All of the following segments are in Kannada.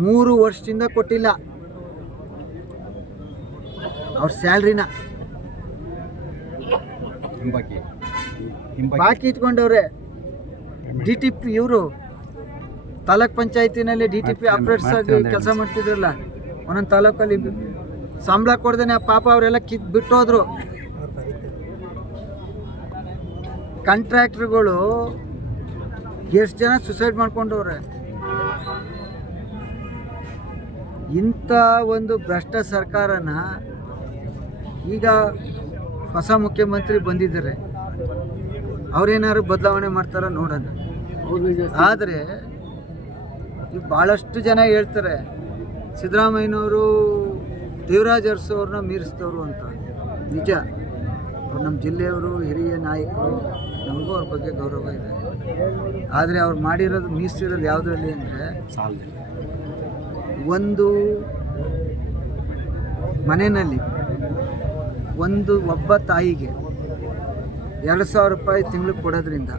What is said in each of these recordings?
3 ವರ್ಷದಿಂದ ಕೊಟ್ಟಿಲ್ಲ ಅವ್ರ ಸ್ಯಾಲ್ರಿನ. ಬಾಕಿ ಇಟ್ಕೊಂಡವ್ರೆ. DTP ಇವರು ತಾಲೂಕ್ ಪಂಚಾಯತಿನಲ್ಲಿ DTP ಆಪರೇಟರ್ಸ್ ಆಗಿ ಕೆಲಸ ಮಾಡ್ತಿದ್ರಲ್ಲ, ಒಂದೊಂದು ತಾಲೂಕಲ್ಲಿ ಸಂಬಳ ಕೊಡ್ದೇನೆ ಪಾಪ ಅವರೆಲ್ಲ ಬಿಟ್ಟೋದ್ರು. ಕಾಂಟ್ರಾಕ್ಟರ್ಗಳು ಎಷ್ಟು ಜನ ಸುಸೈಡ್ ಮಾಡ್ಕೊಂಡವ್ರೆ. ಇಂಥ ಒಂದು ಭ್ರಷ್ಟ ಸರ್ಕಾರನ ಈಗ ಹೊಸ ಮುಖ್ಯಮಂತ್ರಿ ಬಂದಿದ್ದಾರೆ, ಅವ್ರೇನಾದ್ರು ಬದಲಾವಣೆ ಮಾಡ್ತಾರ ನೋಡೋಣ. ಆದರೆ ಈಗ ಭಾಳಷ್ಟು ಜನ ಹೇಳ್ತಾರೆ ಸಿದ್ದರಾಮಯ್ಯನವರು ದೇವರಾಜ್ ಅರಸು ಅವ್ರನ್ನ ಮೀರಿಸಿದವರು ಅಂತ. ನಿಜ, ಅವ್ರು ನಮ್ಮ ಜಿಲ್ಲೆಯವರು, ಹಿರಿಯ ನಾಯಕರು, ನಮಗೂ ಅವ್ರ ಬಗ್ಗೆ ಗೌರವ ಇದೆ. ಆದರೆ ಅವ್ರು ಮಾಡಿರೋದು ಮೀರಿಸಿರೋದು ಯಾವುದರಲ್ಲಿ ಅಂದರೆ, ಒಂದು ಮನೆಯಲ್ಲಿ ಒಬ್ಬ ತಾಯಿಗೆ 2,000 ರೂಪಾಯಿ ತಿಂಗಳಿಗೆ ಕೊಡೋದ್ರಿಂದ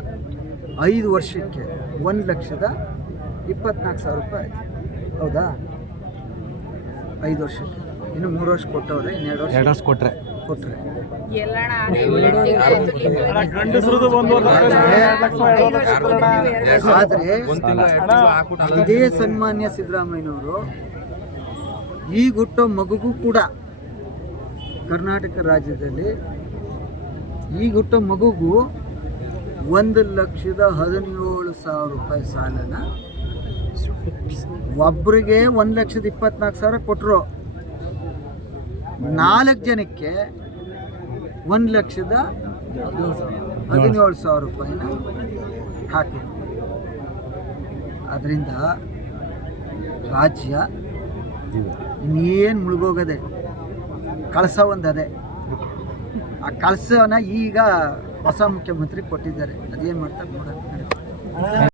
5 ವರ್ಷಕ್ಕೆ 1,24,000 ರೂಪಾಯಿ ಆಯ್ತು. ಹೌದಾ? 5 ವರ್ಷಕ್ಕೆ. ಇನ್ನು 3 ವರ್ಷ ಕೊಟ್ಟವ್ರೆ, ಇನ್ನು 2 ವರ್ಷ ಕೊಟ್ಟರೆ ಆದರೆ ಇದೇ ಸನ್ಮಾನ್ಯ ಸಿದ್ದರಾಮಯ್ಯನವರು ಈಗ ಹುಟ್ಟೋ ಮಗುಗೂ ಕೂಡ ಕರ್ನಾಟಕ ರಾಜ್ಯದಲ್ಲಿ ಈಗ ಹುಟ್ಟೋ ಮಗುಗೂ 1,17,000 ರೂಪಾಯಿ ಸಾಲನ ಒಬ್ಬರಿಗೆ 1,24,000 ಕೊಟ್ಟರು. 4 ಜನಕ್ಕೆ 1,17,000 ರೂಪಾಯಿನ ಹಾಕಿದ್ರು. ಅದರಿಂದ ರಾಜ್ಯ ಇನ್ನೇನು ಮುಳುಗೋಗದೆ, ಕಳಸ ಒಂದದೆ. ಆ ಕಳಸನ ಈಗ ಹೊಸ ಮುಖ್ಯಮಂತ್ರಿ ಕೊಟ್ಟಿದ್ದಾರೆ. ಅದೇನು ಮಾಡ್ತಾರೆ ನೋಡೋಣ.